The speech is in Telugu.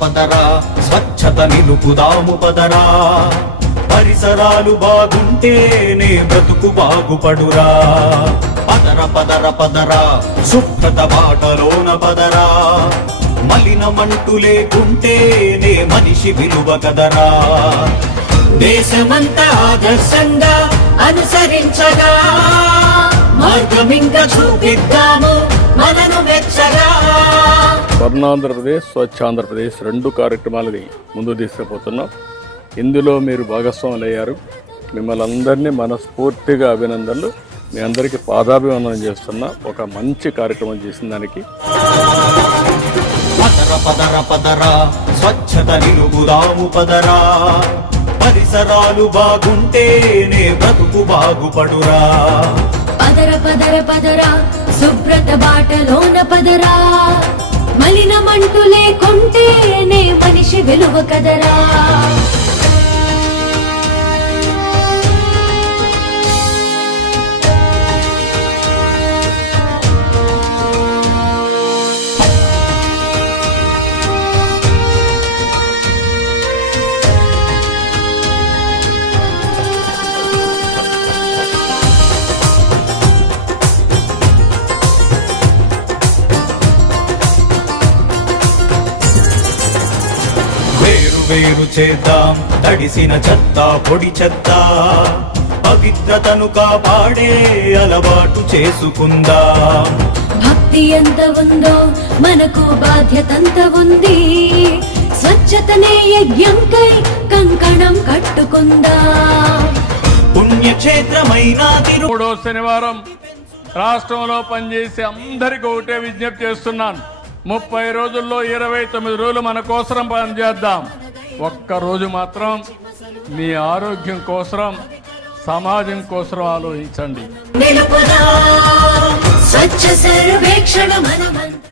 పదరా స్వచ్ఛత నిలుపుదాము పదరా, పరిసరాలు బాగుంటేనే బ్రతుకు బాగుపడురా. పదరా శుభ్రత బాటలోన పదరా, మలినమంటూ లేకుంటేనే మనిషి విలువ కదరా. దేశమంతా ఆదర్శంగా అనుసరించగా, మార్గమింకా చూపిద్దాము మనను వెచ్చగా. స్వర్ణాంధ్రప్రదేశ్, స్వచ్ఛాంధ్రప్రదేశ్ 2 కార్యక్రమాలని ముందు తీసుకుపోతున్నాం. ఇందులో మీరు భాగస్వాములయ్యారు. మిమ్మల్ని అందరినీ మనస్ఫూర్తిగా అభినందనలు. మీ అందరికీ పాదాభివందనం చేస్తున్నా. ఒక మంచి కార్యక్రమం చేసిన దానికి. పదరా స్వచ్ఛత నిలుపుదాము పదరా, పరిసరాలు బాగుంటేనే బ్రతుకు బాగుపడురా. పదరా శుభ్రత బాటలోన పదరా, మలినమంటూ లేకుంటేనే మనిషి విలువ కదరా. వేరు చేద్దాం తడిసిన చెత్త పొడి చెత్త, పవిత్రతను కాపాడే అలవాటు చేసుకుందాం. భక్తి ఎంత ఉందో మనకు బాధ్యత అంత ఉంది, స్వచ్ఛతనే యజ్ఞంకై కంకణం కట్టుకుందాం. పుణ్యక్షేత్రమైన 3వ శనివారం రాష్ట్రంలో పనిచేసే అందరికీ ఒకటే విజ్ఞప్తి చేస్తున్నాను. 30 రోజుల్లో 29 రోజులు మన కోసం పనిచేద్దాం. ఒక్క రోజు మాత్రం మీ ఆరోగ్యం కోసం, సమాజం కోసం ఆలోచించండి. స్వచ్ఛ సర్వేక్షణ మనమంతా